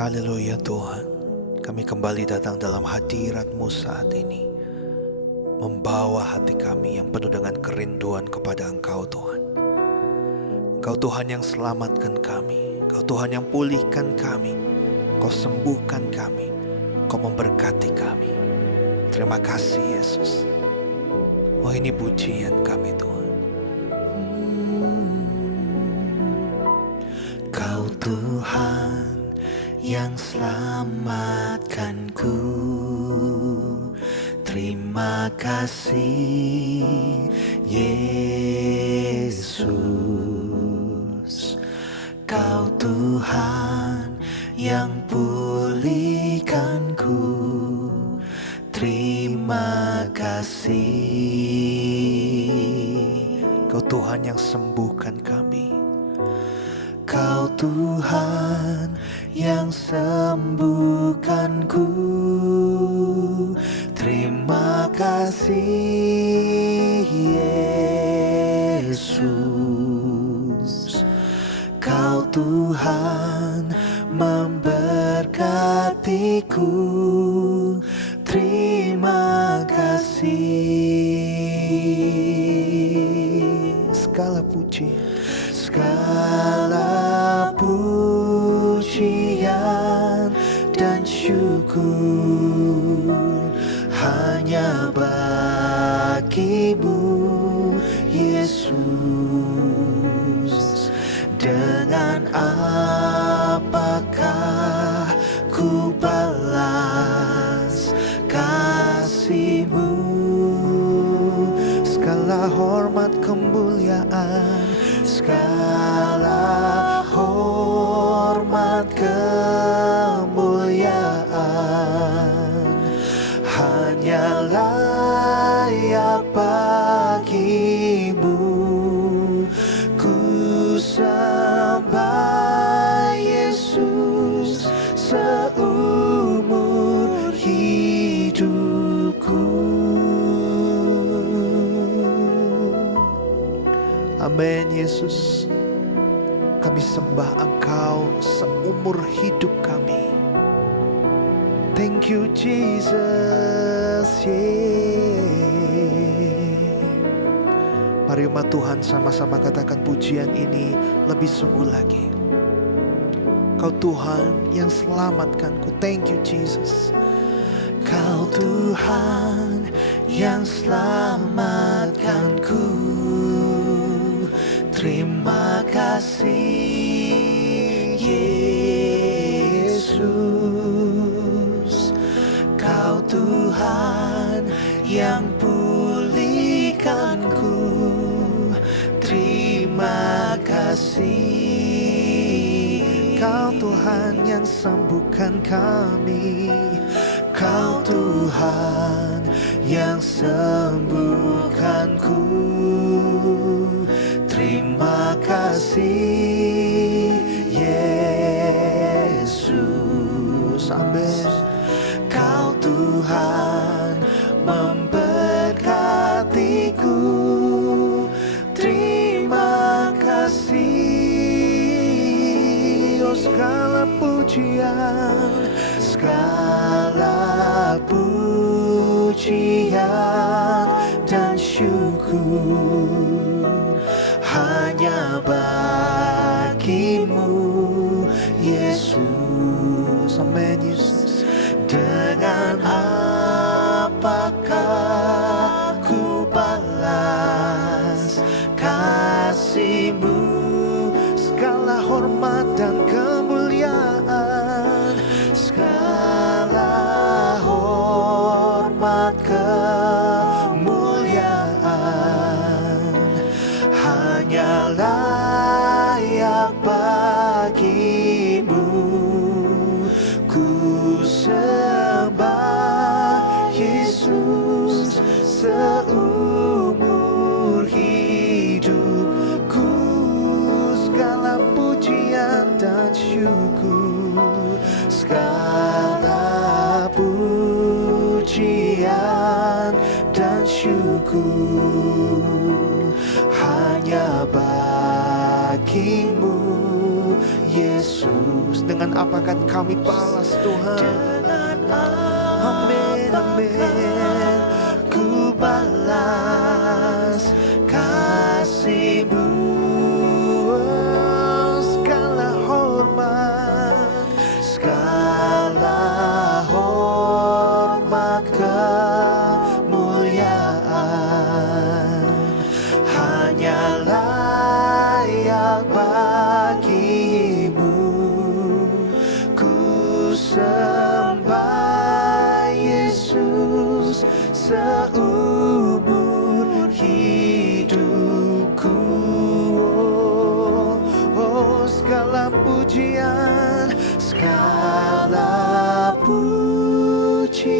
Haleluya Tuhan, kami kembali datang dalam hadirat-Mu saat ini, membawa hati kami yang penuh dengan kerinduan kepada Engkau Tuhan. Engkau Tuhan yang selamatkan kami, Engkau Tuhan yang pulihkan kami, Engkau sembuhkan kami, Engkau memberkati kami. Terima kasih Yesus. Oh, ini pujian kami Tuhan. Kau Tuhan yang selamatkanku, terima kasih Yesus. Kau Tuhan yang pulihkanku, terima kasih. Kau Tuhan yang sembuhkan kami. Kau Tuhan yang sembuhkanku, terima kasih Yesus. Kau Tuhan memberkatiku, terima kasih. Segala puji, segala pujian dan syukur hanya bagi-Mu Yesus. Dengan apakah ku balas kasih-Mu? Segala hormat kemuliaan, segala hormat kemuliaan hanya layak bagi-Mu. Ku sembah Yesus seumur hidupku. Amin Yesus. Kami sembah Engkau seumur hidup kami. Thank you Jesus. Mari umat Tuhan sama-sama katakan pujian ini lebih sungguh lagi. Kau Tuhan yang selamatkanku. Thank you Jesus. Kau Tuhan yang selamatkanku, terima kasih Yesus. Kau Tuhan yang pulihkanku, terima kasih. Kau Tuhan yang sembuhkan kami, Kau Tuhan yang sembuhkanku, terima kasih Yesus. Amin. Kau Tuhan memberkatiku, terima kasih. Oh, segala pujian, segala pujian dan syukur hanya bagi-Mu Yesus. Amin Yesus. Dengan apakah ku balas kasih-Mu? Segala hormat dan kemuliaan, segala hormat kemuliaan hanya layak bagi-Mu. Ku Yesus. Dengan apa kan kami balas Tuhan? Amin, amin. Ku balas kasih-Mu. Segala hormat, segala hormat kemuliaan hanya layak bagi-Mu. Ku sembah Yesus seumur hidupku. Oh, segala pujian, segala pujian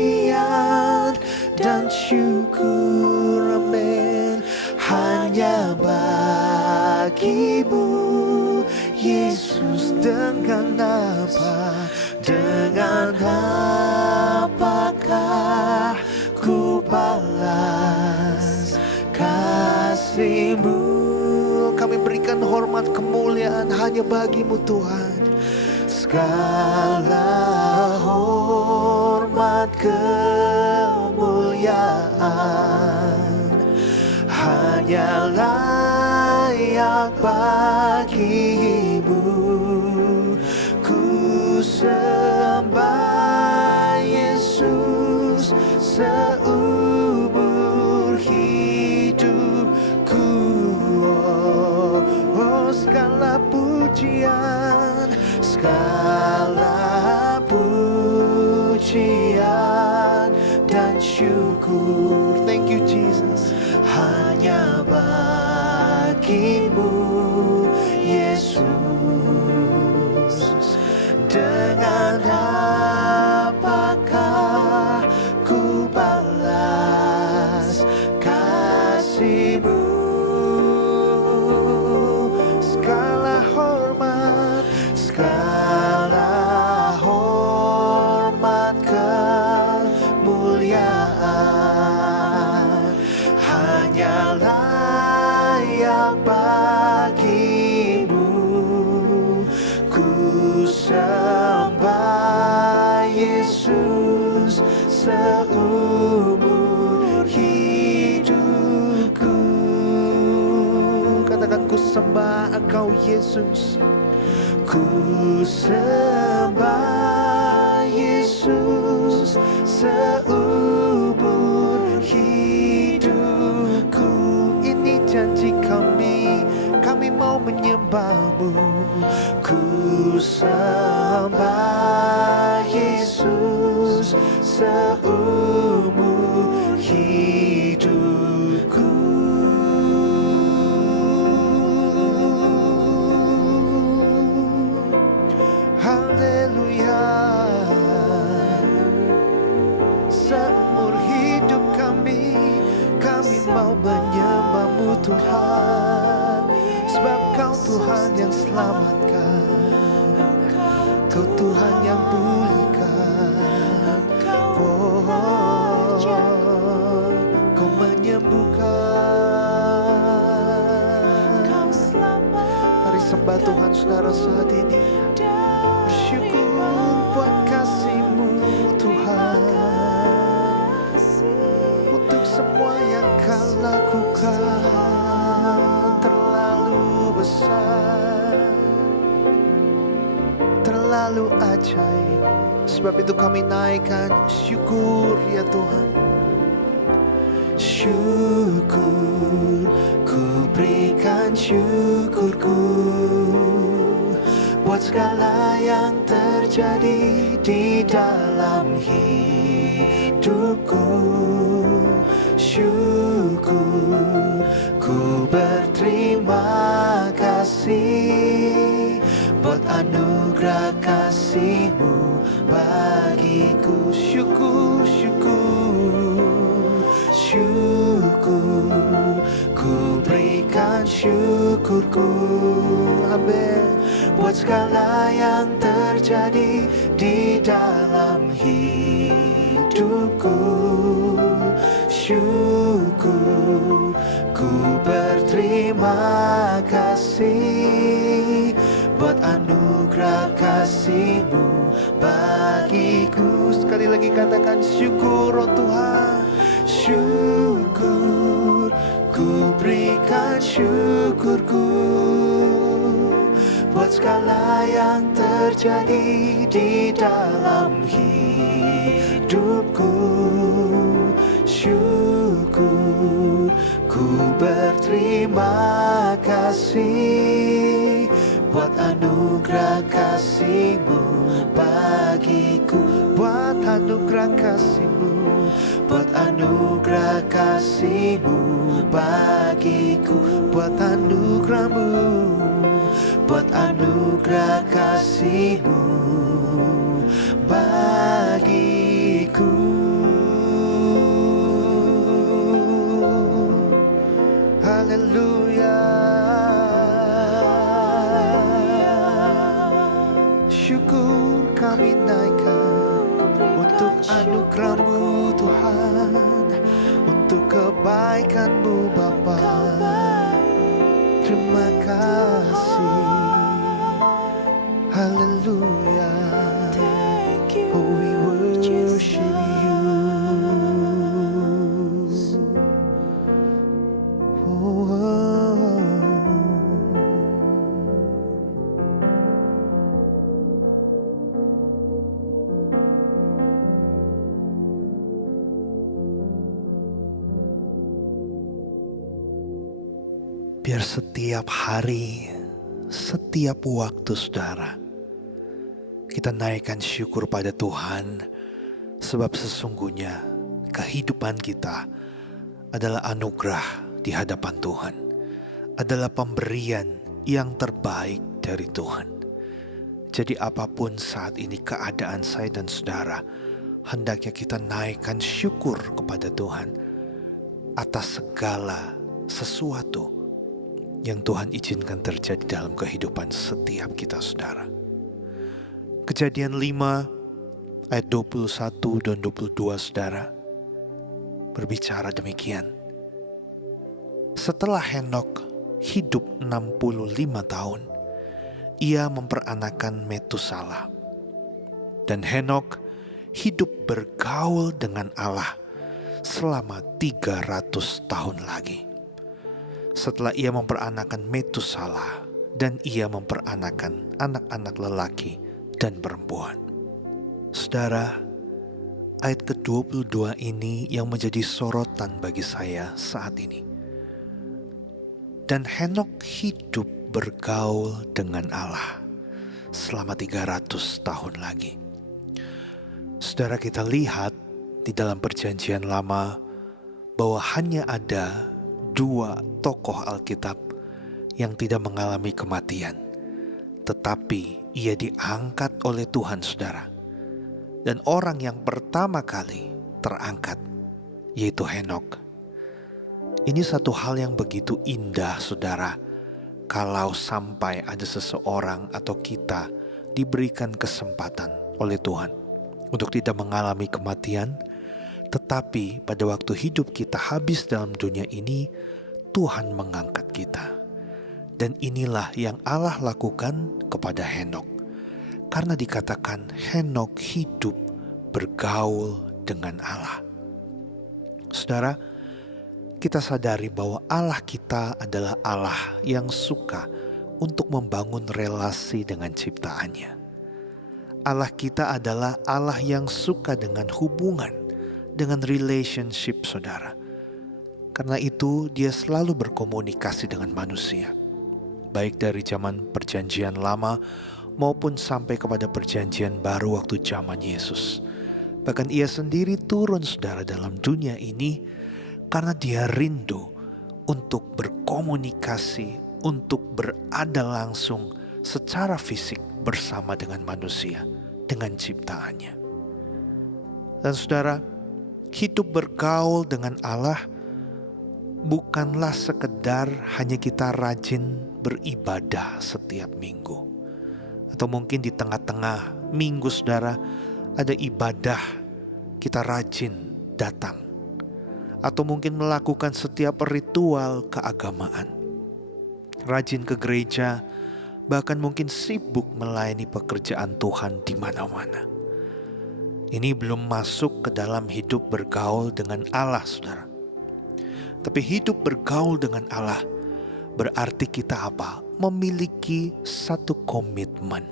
dan syukur, amin, hanya bagi-Mu Yesus. Dengan apakah ku balas kasih-Mu? Kami berikan hormat kemuliaan hanya bagi-Mu Tuhan. Segala hormat kemuliaan hanya layak bagi-Mu. Ku sembah Yesus seumur hidupku. Oh, segala pujian, segala pujian dan syukur, thank you Jesus, hanya bagi-Mu Yesus. Dengan apakah ku balas kasih-Mu? Segala hormat, segala hormat kemuliaan hanya layak bagi-Mu. Ku sembah Yesus seumur hidupku. Katakan, ku sembah Engkau Yesus. Ku sembah Yesus seumur hidupku. Ini janji kami mau menyembah-Mu. Ku sembah Yesus seumur hidupku. Haleluya. Seumur hidup kami mau menyembah-Mu Tuhan. Sebab Kau Tuhan yang selamatkan, Kau Tuhan yang pulihkan, oh, Kau menyembuhkan. Mari sembah Tuhan saudara saat ini. Bersyukur buat kasih-Mu Tuhan, untuk semua yang Kau lakukan terlalu besar, terlalu ajaib. Sebab itu kami naikkan syukur ya Tuhan. Syukur, ku berikan syukurku buat segala yang terjadi di dalam hidupku. Syukur, ku berterima kasih buat anugerah kasih-Mu bagiku. Syukur, syukur, syukur, ku berikan syukurku, amin, buat segala yang terjadi di dalam hidupku. Syukur, ku berterima kasih buat anugerah lagi katakan syukur oh Tuhan. Syukur, ku berikan syukurku buat segala yang terjadi di dalam hidupku. Syukur, ku berterima kasih buat anugerah kasih-Mu bagiku. Buat anugerah kasih-Mu, buat anugerah kasih-Mu bagiku. Buat anugerah-Mu, buat anugerah kasih-Mu bagiku. Haleluya. Syukur kami naikkan untuk anugerah-Mu Tuhan, untuk kebaikan-Mu Bapa. Terima kasih. Haleluya. Oh, we worship you. Biar setiap hari, setiap waktu saudara, kita naikkan syukur pada Tuhan, sebab sesungguhnya kehidupan kita adalah anugerah di hadapan Tuhan, adalah pemberian yang terbaik dari Tuhan. Jadi apapun saat ini keadaan saya dan saudara, hendaknya kita naikkan syukur kepada Tuhan atas segala sesuatu yang Tuhan izinkan terjadi dalam kehidupan setiap kita saudara. Kejadian 5 ayat 21 dan 22 saudara berbicara demikian. Setelah Henokh hidup 65 tahun, ia memperanakan Metusala. Dan Henokh hidup bergaul dengan Allah selama 300 tahun lagi. Setelah ia memperanakan Metusala, dan ia memperanakan anak-anak lelaki dan perempuan. Saudara, ayat ke-22 ini yang menjadi sorotan bagi saya saat ini. Dan Henokh hidup bergaul dengan Allah selama 300 tahun lagi. Saudara, kita lihat di dalam perjanjian lama bahwa hanya ada 2 tokoh Alkitab yang tidak mengalami kematian, tetapi ia diangkat oleh Tuhan saudara. Dan orang yang pertama kali terangkat yaitu Henokh. Ini satu hal yang begitu indah saudara, kalau sampai ada seseorang atau kita diberikan kesempatan oleh Tuhan untuk tidak mengalami kematian, tetapi pada waktu hidup kita habis dalam dunia ini, Tuhan mengangkat kita. Dan inilah yang Allah lakukan kepada Henokh. Karena dikatakan Henokh hidup bergaul dengan Allah. Saudara, kita sadari bahwa Allah kita adalah Allah yang suka untuk membangun relasi dengan ciptaannya. Allah kita adalah Allah yang suka dengan hubungan, dengan relationship saudara. Karena itu dia selalu berkomunikasi dengan manusia. Baik dari zaman perjanjian lama maupun sampai kepada perjanjian baru waktu zaman Yesus. Bahkan ia sendiri turun saudara dalam dunia ini karena dia rindu untuk berkomunikasi, untuk berada langsung secara fisik bersama dengan manusia, dengan ciptaannya. Dan saudara, hidup bergaul dengan Allah bukanlah sekedar hanya kita rajin beribadah setiap minggu. Atau mungkin di tengah-tengah minggu saudara ada ibadah, kita rajin datang. Atau mungkin melakukan setiap ritual keagamaan. Rajin ke gereja, bahkan mungkin sibuk melayani pekerjaan Tuhan di mana-mana. Ini belum masuk ke dalam hidup bergaul dengan Allah, saudara. Tapi hidup bergaul dengan Allah berarti kita apa? Memiliki satu komitmen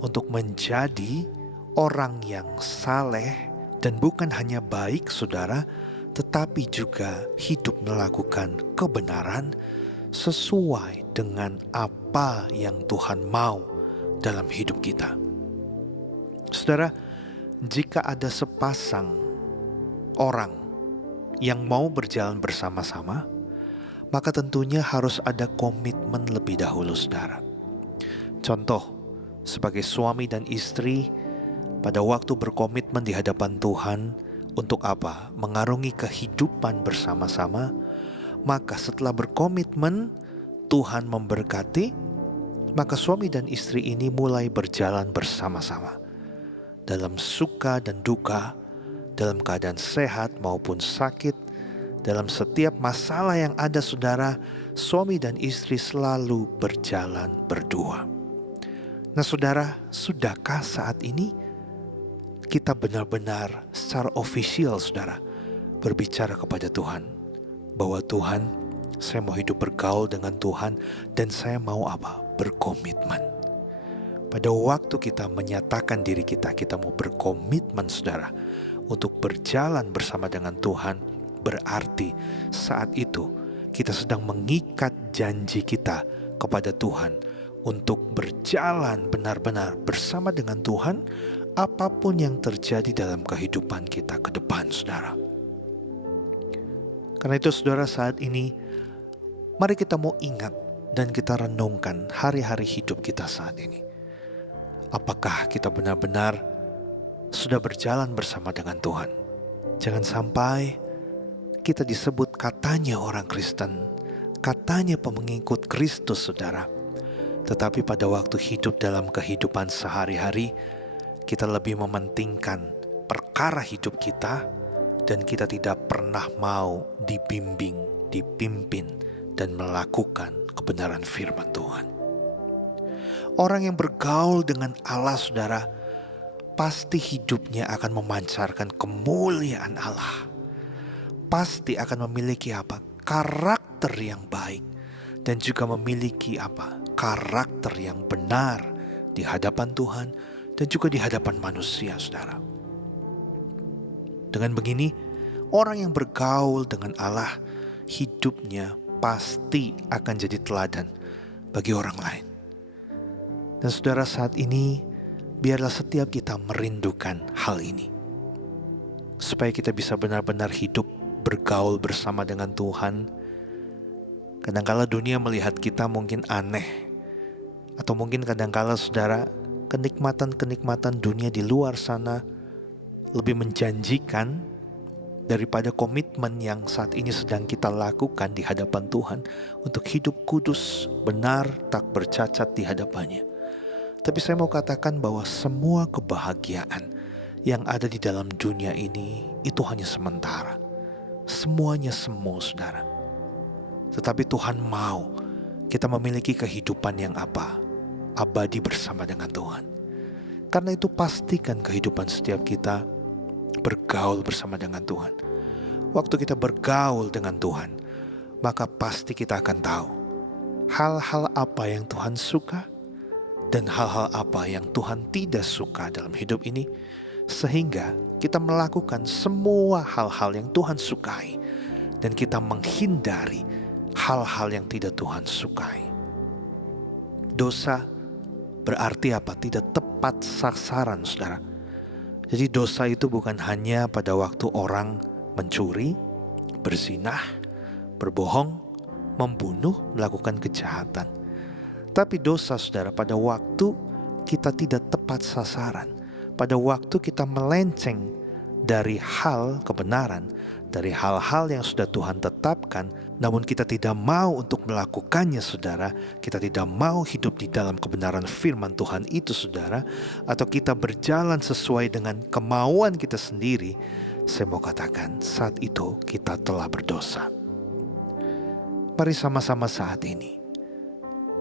untuk menjadi orang yang saleh dan bukan hanya baik, saudara, tetapi juga hidup melakukan kebenaran sesuai dengan apa yang Tuhan mau dalam hidup kita. Saudara, jika ada sepasang orang yang mau berjalan bersama-sama, maka tentunya harus ada komitmen lebih dahulu, saudara. Contoh, sebagai suami dan istri, pada waktu berkomitmen di hadapan Tuhan, untuk apa? Mengarungi kehidupan bersama-sama. Maka setelah berkomitmen, Tuhan memberkati, maka suami dan istri ini mulai berjalan bersama-sama. Dalam suka dan duka, dalam keadaan sehat maupun sakit, dalam setiap masalah yang ada, saudara, suami dan istri selalu berjalan berdua. Nah, saudara, sudahkah saat ini kita benar-benar secara ofisial, saudara, berbicara kepada Tuhan bahwa Tuhan, saya mau hidup bergaul dengan Tuhan dan saya mau apa? Berkomitmen. Pada waktu kita menyatakan diri kita mau berkomitmen, saudara, untuk berjalan bersama dengan Tuhan, berarti saat itu kita sedang mengikat janji kita kepada Tuhan untuk berjalan benar-benar bersama dengan Tuhan apapun yang terjadi dalam kehidupan kita ke depan, saudara. Karena itu, saudara, saat ini mari kita mau ingat dan kita renungkan hari-hari hidup kita saat ini. Apakah kita benar-benar sudah berjalan bersama dengan Tuhan? Jangan sampai kita disebut katanya orang Kristen, katanya pengikut Kristus, saudara, tetapi pada waktu hidup dalam kehidupan sehari-hari, kita lebih mementingkan perkara hidup kita dan kita tidak pernah mau dibimbing, dipimpin, dan melakukan kebenaran firman Tuhan. Orang yang bergaul dengan Allah, saudara, pasti hidupnya akan memancarkan kemuliaan Allah. Pasti akan memiliki apa? Karakter yang baik dan juga memiliki apa? Karakter yang benar di hadapan Tuhan dan juga di hadapan manusia, saudara. Dengan begini, orang yang bergaul dengan Allah, hidupnya pasti akan jadi teladan bagi orang lain. Dan saudara, saat ini biarlah setiap kita merindukan hal ini, supaya kita bisa benar-benar hidup bergaul bersama dengan Tuhan. Kadangkala dunia melihat kita mungkin aneh, atau mungkin kadangkala, saudara, kenikmatan-kenikmatan dunia di luar sana lebih menjanjikan daripada komitmen yang saat ini sedang kita lakukan di hadapan Tuhan untuk hidup kudus, benar, tak bercacat di hadapannya. Tapi saya mau katakan bahwa semua kebahagiaan yang ada di dalam dunia ini itu hanya sementara. Semuanya semu, saudara. Tetapi Tuhan mau kita memiliki kehidupan yang apa? Abadi bersama dengan Tuhan. Karena itu pastikan kehidupan setiap kita bergaul bersama dengan Tuhan. Waktu kita bergaul dengan Tuhan, maka pasti kita akan tahu hal-hal apa yang Tuhan suka dan hal-hal apa yang Tuhan tidak suka dalam hidup ini, sehingga kita melakukan semua hal-hal yang Tuhan sukai dan kita menghindari hal-hal yang tidak Tuhan sukai. Dosa berarti apa? Tidak tepat sasaran, saudara. Jadi dosa itu bukan hanya pada waktu orang mencuri, berzinah, berbohong, membunuh, melakukan kejahatan. Tapi dosa, saudara, pada waktu kita tidak tepat sasaran, pada waktu kita melenceng dari hal kebenaran, dari hal-hal yang sudah Tuhan tetapkan, namun kita tidak mau untuk melakukannya, saudara. Kita tidak mau hidup di dalam kebenaran firman Tuhan itu, saudara, atau kita berjalan sesuai dengan kemauan kita sendiri. Saya mau katakan, saat itu kita telah berdosa. Mari sama-sama saat ini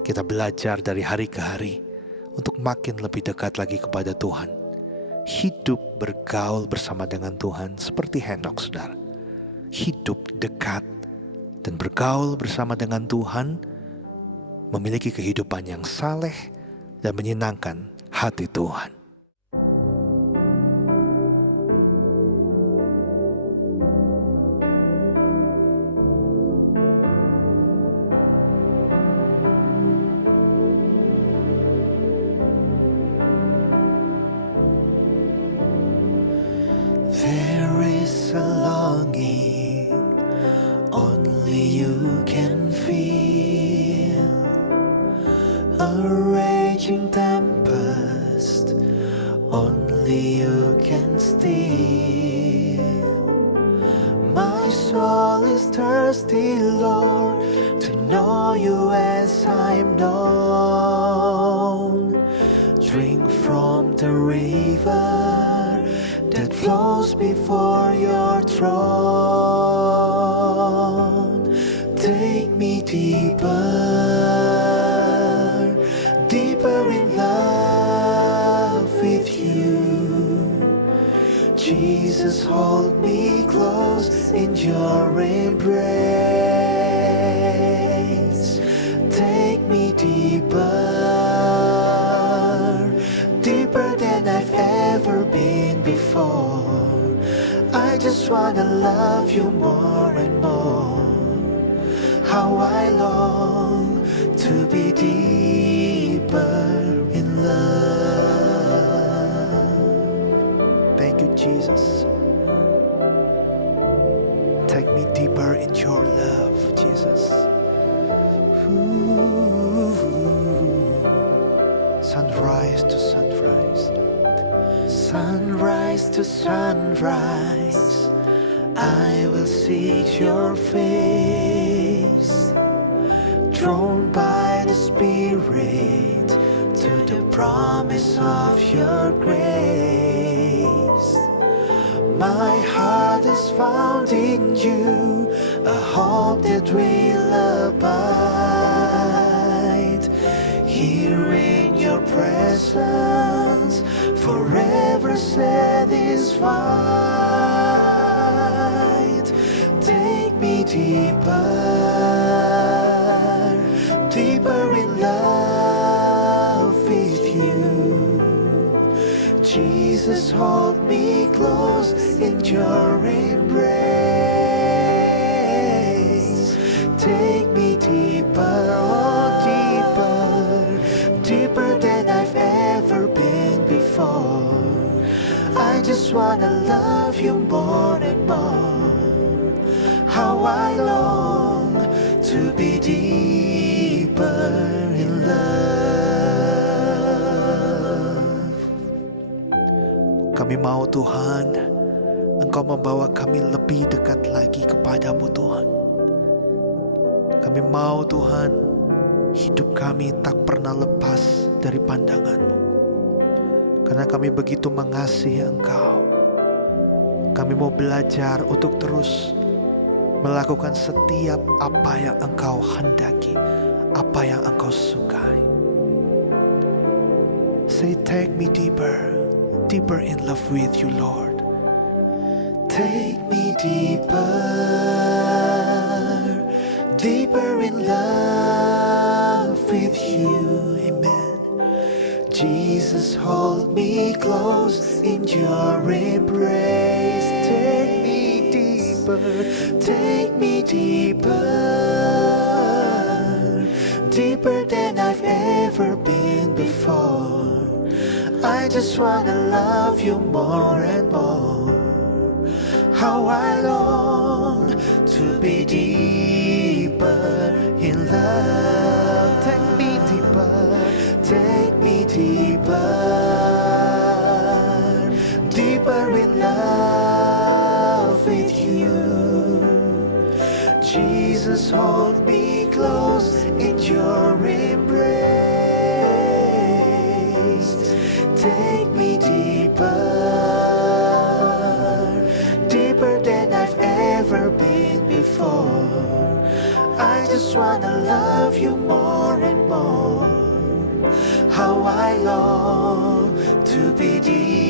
kita belajar dari hari ke hari untuk makin lebih dekat lagi kepada Tuhan. hidup bergaul bersama dengan Tuhan seperti Henokh, saudara. Hidup dekat dan bergaul bersama dengan Tuhan, memiliki kehidupan yang saleh dan menyenangkan hati Tuhan. There is a longing only you can feel, a raging tempest only you can still. My soul is thirsty, Lord, to know you as I'm known. Drink from the river that flows before your throne. Take me deeper, deeper in love with you. Jesus, hold me close in your embrace. Take me deeper, deeper than I've ever been before. I just wanna love you more and more. How I long to be deeper in love. Thank you, Jesus. Take me deeper in your love, Jesus. Ooh. Sunrise to sunrise, sunrise to sunrise, I will seek your face. Drawn by the Spirit to the promise of your grace. My heart is found in you, a hope that will abide. Here in your presence, forever satisfied. Take me deeper, deeper in love with you. Jesus, hold me close in your embrace. Take me deeper, oh deeper, deeper than I've ever been before. I just wanna love you more and more. How I long to be deeper in love. Kami mau Tuhan, Engkau membawa kami lebih dekat lagi kepadamu Tuhan. Kami mau Tuhan, hidup kami tak pernah lepas dari pandangan-Mu. Karena kami begitu mengasihi Engkau. Kami mau belajar untuk terus melakukan setiap apa yang Engkau hendaki, apa yang Engkau sukai. Say, take me deeper, deeper in love with you, Lord. Take me deeper, deeper in love with you. Amen. Jesus, hold me close in your embrace. Take me deeper, take me deeper, deeper than I've ever been before. I just wanna love you more and more. How I long to be deeper in love. Take me deeper, take me deeper, deeper in love with you. Jesus, hold me close in your embrace. Take me deeper, deeper than I've ever been before. I just wanna love you more and more. How I long to be deep